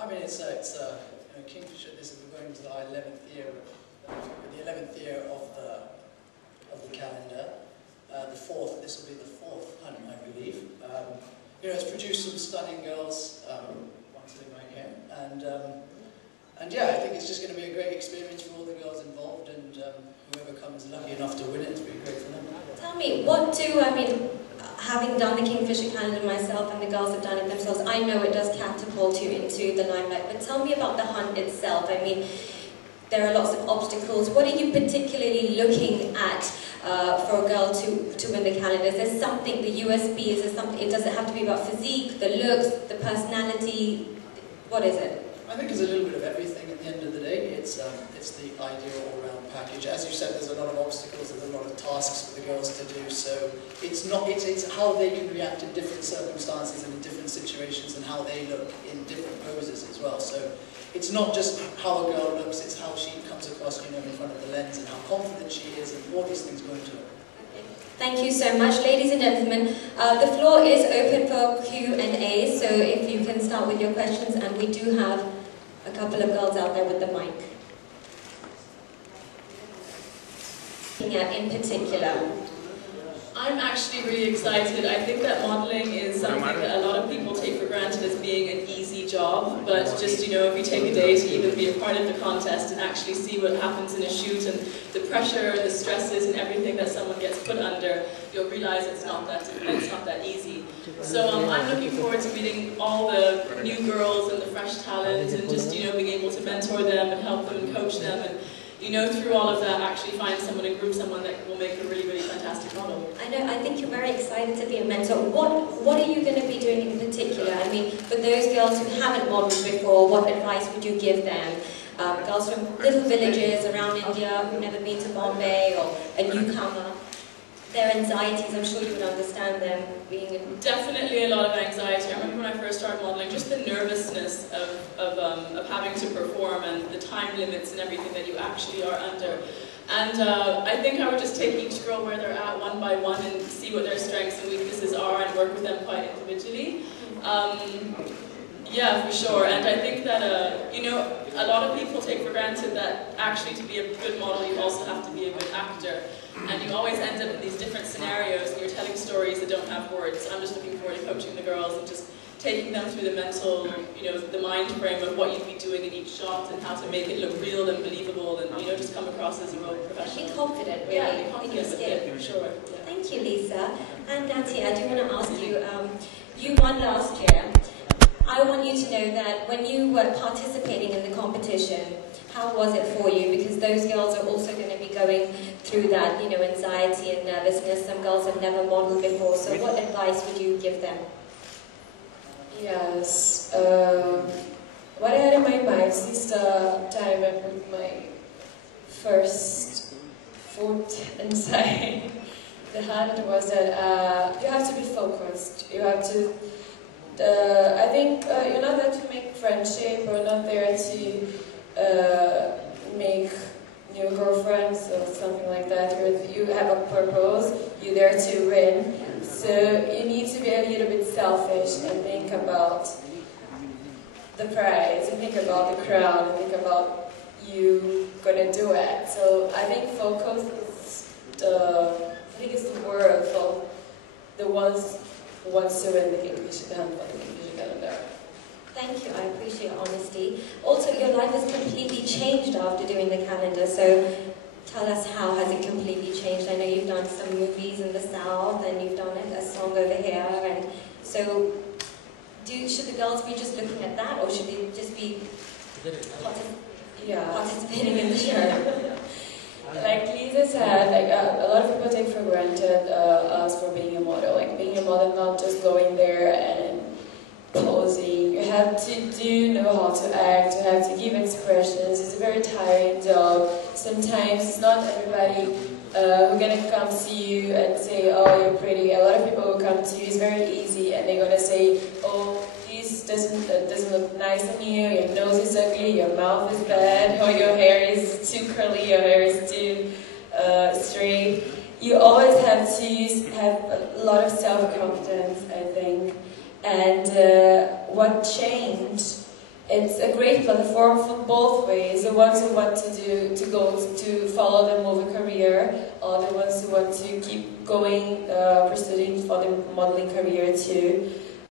I mean, it's you know, Kingfisher. We're going to our 11th year of the calendar. The fourth. This will be the fourth hunt, I believe. You know, it's produced some stunning girls. One sitting right here, and yeah, I think it's just going to be a great experience for all the girls involved, and whoever comes lucky enough to win it, it's be great for them. Tell me, having done the Kingfisher calendar myself and the girls have done it themselves, I know it does catapult you into the limelight, but tell me about the hunt itself. I mean, there are lots of obstacles. What are you particularly looking at for a girl to win the calendar? Is there something, the USP, is there something, does it have to be about physique, the looks, the personality? What is it? I think it's a little bit of everything at the end of the day. It's the ideal all-round package. As you said, there's a lot of obstacles, there's a lot of tasks for the girls to do, so it's how they can react in different circumstances and in different situations and how they look in different poses as well. So it's not just how a girl looks, it's how she comes across, you know, in front of the lens and how confident she is and all these things go into it. Thank you so much. Ladies and gentlemen, the floor is open for Q&A, so if you can start with your questions, and we do have a couple of girls out there with the mic. In particular. I'm actually really excited. I think that modelling is something that a lot of people take for granted as being an easy job, but just, you know, if you take a day to even be a part of the contest and actually see what happens in a shoot and the pressure, the stresses and everything that someone gets put under, you'll realise it's not that easy. So I'm looking forward to meeting all the new girls and the fresh talent and just, you know, being able to mentor them and help them and coach them and, you know, through all of that, actually find someone and group someone that will make a really, really fantastic model. I think you're very excited to be a mentor. What are you going to be doing in particular? I mean, for those girls who haven't modeled before, what advice would you give them? Girls from little villages around India who've never been to Bombay, or a newcomer. Their anxieties, I'm sure you would understand them being in... Definitely a lot of anxiety. I remember when I first started modelling, just the nervousness of having to perform and the time limits and everything that you actually are under. And I think I would just take each girl where they're at one by one and see what their strengths and weaknesses are and work with them quite individually. Yeah, for sure. And I think that, you know, a lot of people take for granted that actually to be a good model you also have to be a good actor. And you always end up in these different scenarios and you're telling stories that don't have words. I'm just looking forward to coaching the girls and just taking them through the mental, you know, the mind frame of what you'd be doing in each shot and how to make it look real and believable and, you know, just come across as a real professional. Be confident, really, yeah, be confident in your skin. For sure. Yeah. Thank you, Lisa. And Nancy, I do want to ask you, you won last year. I want you to know that when you were participating in the competition, how was it for you? Because those girls are also going to be going through that, you know, anxiety and nervousness. Some girls have never modeled before, so what advice would you give them? Yes, what I had in my mind since the time I put my first foot inside the hand was that you have to be focused. You have to, I think you're not there to make friendship, or not there to make new girlfriends or something like that. You have a purpose, you're there to win. So you need to be a little bit selfish and think about the prize, and think about the crowd, and think about you gonna do it. So I think focus is the word for the ones who wants to win the Kingfisher Calendar. Thank you, I appreciate your honesty. Also, your life has completely changed after doing the calendar, so tell us, how has it completely changed? I know you've done some movies in the South, and you've done a song over here, and so should the girls be just looking at that, or should they just be participating in the show? Like Lisa said, like a lot of people take for granted us for being a model. Like being a model, not just going there and posing. You have to know how to act, you have to give expressions. It's a very tiring job. Sometimes it's not everybody who's gonna come see you and say, oh, you're pretty. A lot of people who come to you, it's very easy, and they're gonna say, oh, this doesn't look nice on you, your nose is ugly, your mouth is bad, or your hair is too curly, your hair is too straight. You always have to have a lot of self-confidence, I think. And what changed it's a great platform for both ways. The ones who want to follow the movie career, or the ones who want to keep going, pursuing for the modeling career too.